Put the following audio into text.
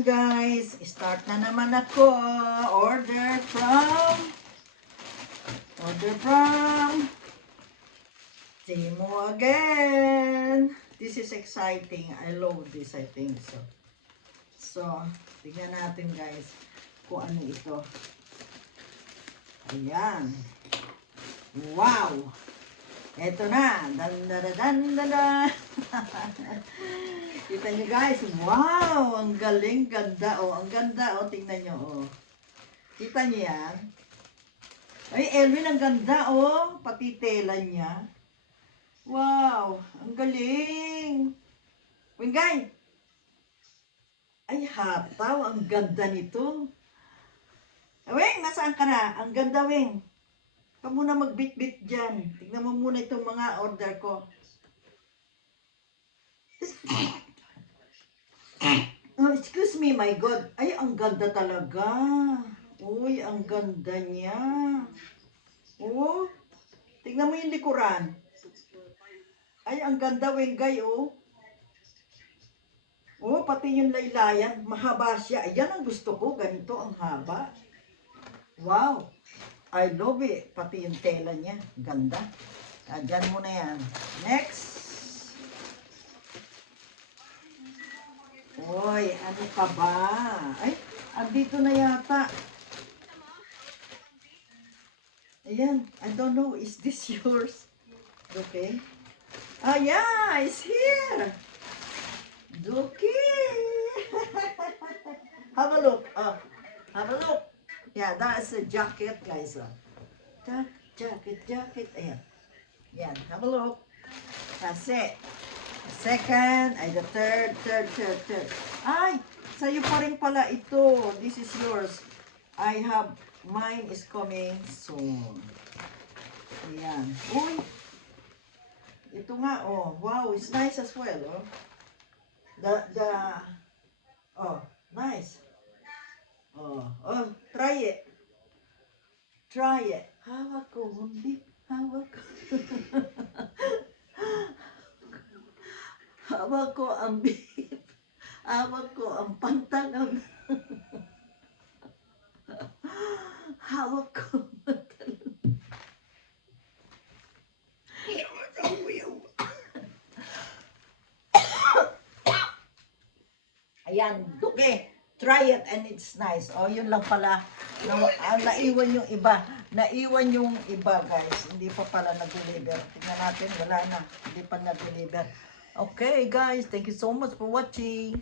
Guys, start na naman ako. Order from Timo again. This is exciting. I love this, I think so. So, tignan natin guys kung ano ito. Ayan. Wow! Eto na. Dan. Kita nyo guys. Wow! Ang galing. Ganda. Oh, ang ganda. Oh, tingnan nyo. Oh. Kita nyo yan? Ay, Elvin, ang ganda. Oh, pati tela niya. Wow! Ang galing. Wingay! Ay, hataw. Ang ganda nito. Wing, nasaan ka na? Ang ganda, Wing. Ka muna magbit-bit dyan. Tignan mo muna itong mga order ko. Oh, excuse me, my God. Ay, ang ganda talaga. Uy, ang ganda niya. Oh, tignan mo yung likuran. Ay, ang ganda, Wengay, oh. Oh, pati yung laylayan. Mahaba siya. Ayan ang gusto ko. Ganito ang haba. Wow. I love it. Pati yung tela niya. Ganda. Dyan mo na yan. Next. Uy, ano ka ba? Ay, andito na yata. Ayan. I don't know. Is this yours? Okay. Ah, yeah. It's here. Okay. Have a look. Have a look. Yeah, that's a jacket, guys. Jacket. Ayan. Yan, have a look. That's it. The second, ay the third. Ay, sa'yo pa rin pala ito. This is yours. Mine is coming soon. Ayan. Uy. Ito nga, oh. Wow, it's nice as well, oh. Oh, nice. Oh, try it. Hawak ko, hindi. Hawak ko. Hawak ko ang beef. Hawak ko ang pantalon. Hawak ko ang pantalon. Ayan, okay. Try it and it's nice. Oh, yun lang pala. Naiwan yung iba. Naiwan yung iba, guys. Hindi pa pala nag-deliver. Tingnan natin, wala na. Hindi pa nag-deliver. Okay, guys. Thank you so much for watching.